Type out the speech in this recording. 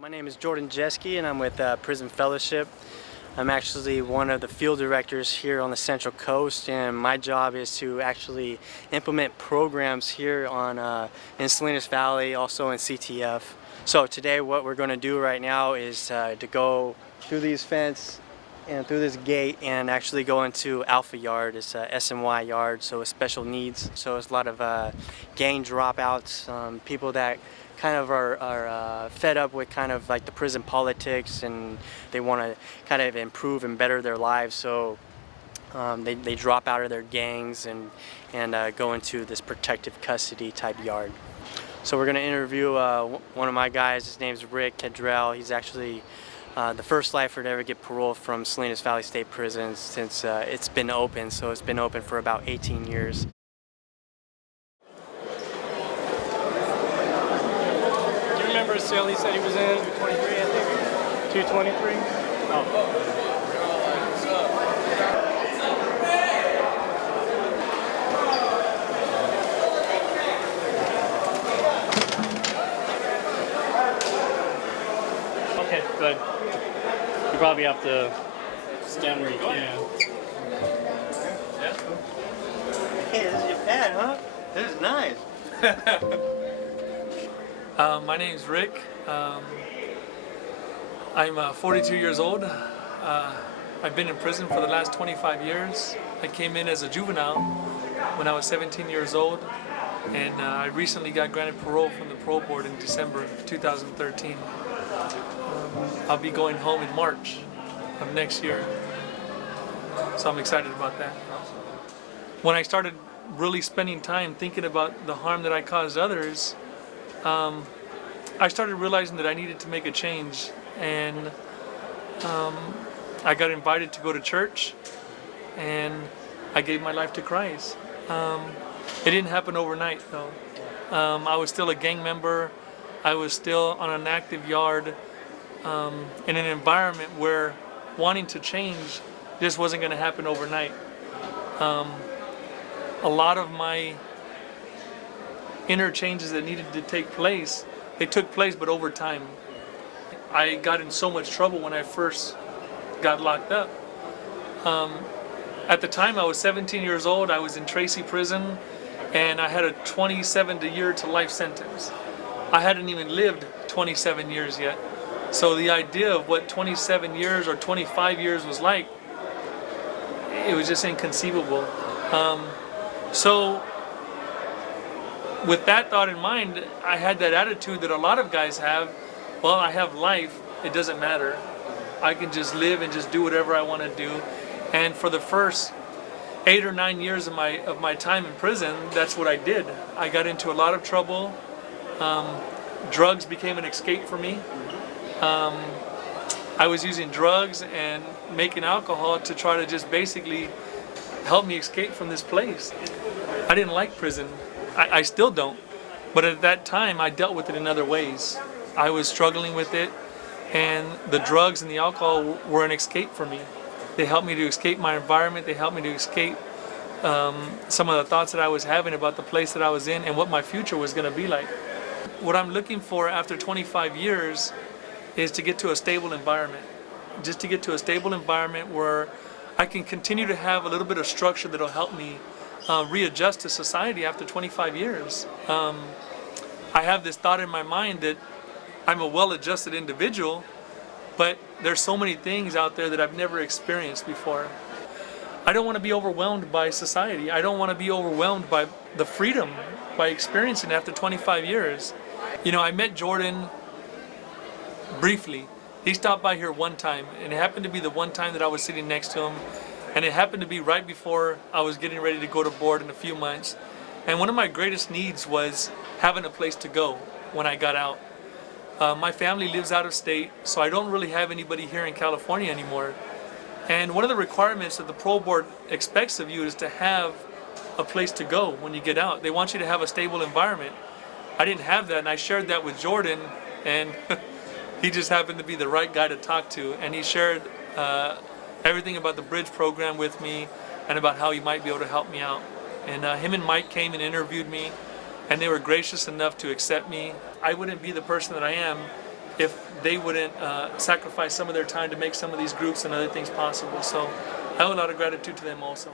My name is Jordan Jeske and I'm with Prison Fellowship. I'm actually one of the field directors here on the Central Coast, and my job is to actually implement programs here in Salinas Valley, also in CTF. So today what we're going to do right now is to go through these fence and through this gate and actually go into Alpha Yard. It's a SNY yard, so it's special needs. So it's a lot of gang dropouts, people that kind of are fed up with kind of like the prison politics, and they want to kind of improve and better their lives. So they drop out of their gangs and go into this protective custody type yard. So we're going to interview one of my guys. His name's Rick Kedrell. He's actually the first lifer to ever get parole from Salinas Valley State Prison since it's been open. So it's been open for about 18 years. Do you remember the cell he said he was in? 223, I think. 223? Oh. Okay, good. You probably have to stand where you can. Hey, this is your pad, huh? This is nice. My name's Rick. I'm 42 years old. I've been in prison for the last 25 years. I came in as a juvenile when I was 17 years old, and I recently got granted parole from the parole board in December 2013. I'll be going home in March of next year, so I'm excited about that. When I started really spending time thinking about the harm that I caused others, I started realizing that I needed to make a change, and I got invited to go to church, and I gave my life to Christ. It didn't happen overnight, though. I was still a gang member. I was still on an active yard, in an environment where wanting to change just wasn't going to happen overnight. A lot of my inner changes that needed to take place, they took place, but over time. I got in so much trouble when I first got locked up. At the time I was 17 years old, I was in Tracy prison, and I had a 27-year to life sentence. I hadn't even lived 27 years yet. So the idea of what 27 years or 25 years was like, it was just inconceivable. So with that thought in mind, I had that attitude that a lot of guys have. Well, I have life, it doesn't matter. I can just live and just do whatever I want to do. And for the first 8 or 9 years of my time in prison, that's what I did. I got into a lot of trouble. Drugs became an escape for me. I was using drugs and making alcohol to try to just basically help me escape from this place. I didn't like prison. I still don't. But at that time, I dealt with it in other ways. I was struggling with it, and the drugs and the alcohol were an escape for me. They helped me to escape my environment. They helped me to escape some of the thoughts that I was having about the place that I was in and what my future was going to be like. What I'm looking for after 25 years is to get to a stable environment. Just to get to a stable environment where I can continue to have a little bit of structure that'll help me readjust to society after 25 years. I have this thought in my mind that I'm a well-adjusted individual, but there's so many things out there that I've never experienced before. I don't want to be overwhelmed by society. I don't want to be overwhelmed by the freedom by experiencing after 25 years. You know, I met Jordan briefly. He stopped by here one time, and it happened to be the one time that I was sitting next to him, and it happened to be right before I was getting ready to go to board in a few months. And one of my greatest needs was having a place to go when I got out. My family lives out of state, so I don't really have anybody here in California anymore. And one of the requirements that the parole board expects of you is to have a place to go when you get out. They want you to have a stable environment. I didn't have that, and I shared that with Jordan, and he just happened to be the right guy to talk to. And he shared everything about the Bridge program with me and about how he might be able to help me out. And him and Mike came and interviewed me, and they were gracious enough to accept me. I wouldn't be the person that I am if they wouldn't sacrifice some of their time to make some of these groups and other things possible. So I owe a lot of gratitude to them also.